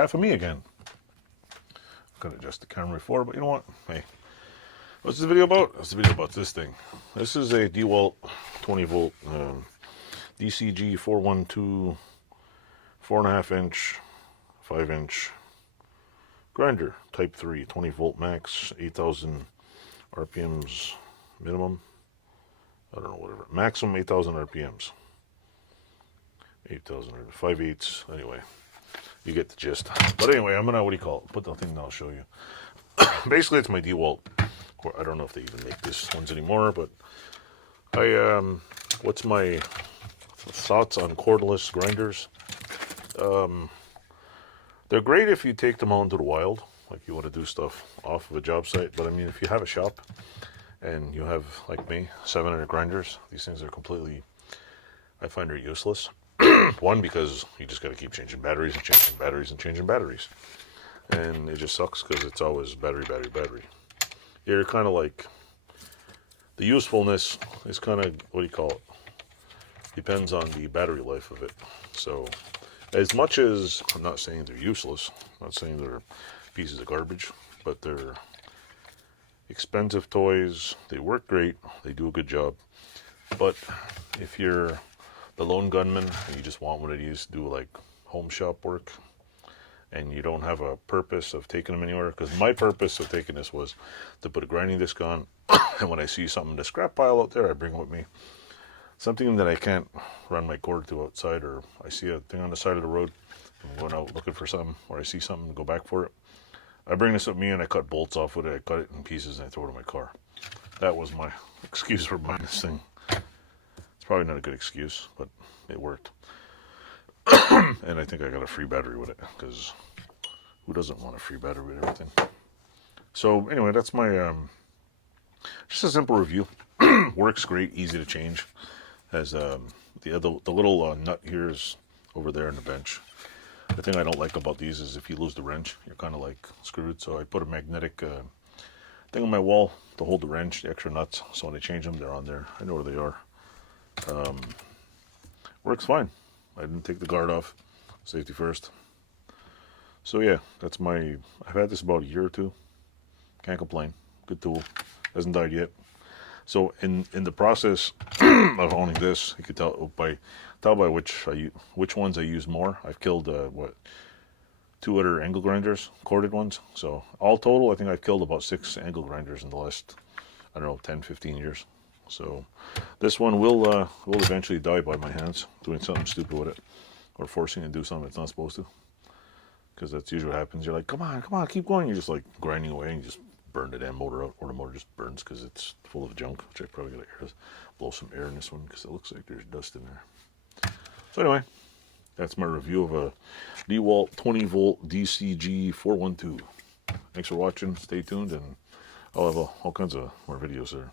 half of me again. Could adjust the camera before, but you know what? Hey, what's this video about? It's a video about this thing. This is a DEWALT 20 volt DCG412 4.5 inch, 5 inch grinder, type 3, 20 volt max, 8,000 RPMs minimum. I don't know, whatever. Maximum 8,000 RPMs. 8,000 or 5/8. Anyway, you get the gist. But anyway, I'm gonna, what do you call it? Put the thing down, I'll show you. Basically, it's my DEWALT. I don't know if they even make these ones anymore, but what's my thoughts on cordless grinders? They're great if you take them out into the wild, like you want to do stuff off of a job site. But I mean, if you have a shop and you have, like me, 700 grinders, these things are completely, I find they're useless. One, because you just got to keep changing batteries and changing batteries and changing batteries. And it just sucks because it's always battery. You're kind of like, the usefulness is kind of, what do you call it? Depends on the battery life of it. So, as much as, I'm not saying they're useless, I'm not saying they're pieces of garbage, but they're expensive toys, they work great, they do a good job. But if you're the lone gunman and you just want one of these to do like home shop work, and you don't have a purpose of taking them anywhere, because my purpose of taking this was to put a grinding disc on, and when I see something in the scrap pile out there, I bring it with me. Something that I can't run my cord to outside, or I see a thing on the side of the road, I'm going out looking for something, or I see something and go back for it. I bring this with me and I cut bolts off with it, I cut it in pieces and I throw it in my car. That was my excuse for buying this thing. It's probably not a good excuse, but it worked. And I think I got a free battery with it, because who doesn't want a free battery with everything? So anyway, that's my, just a simple review. Works great, easy to change. Has the little nut here is over there on the bench. The thing I don't like about these is if you lose the wrench, you're kind of like screwed. So I put a magnetic thing on my wall to hold the wrench, the extra nuts. So when I change them, they're on there. I know where they are. Works fine. I didn't take the guard off. Safety first. So yeah, that's my, I've had this about a year or two. Can't complain. Good tool. Hasn't died yet. So in the process of owning this, you can tell by which ones I use more. I've killed 2 other angle grinders, corded ones. So all total, I think I've killed about 6 angle grinders in the last, I don't know, 10-15 years. So this one will eventually die by my hands doing something stupid with it, or forcing it to do something it's not supposed to. Because that's usually what happens. You're like, come on, keep going. You're just like grinding away and you just burn the damn motor out, or the motor just burns because it's full of junk, which I probably gotta blow some air in this one because it looks like there's dust in there. So anyway, that's my review of a DEWALT 20 volt DCG412. Thanks for watching. Stay tuned, and I'll have all kinds of more videos there.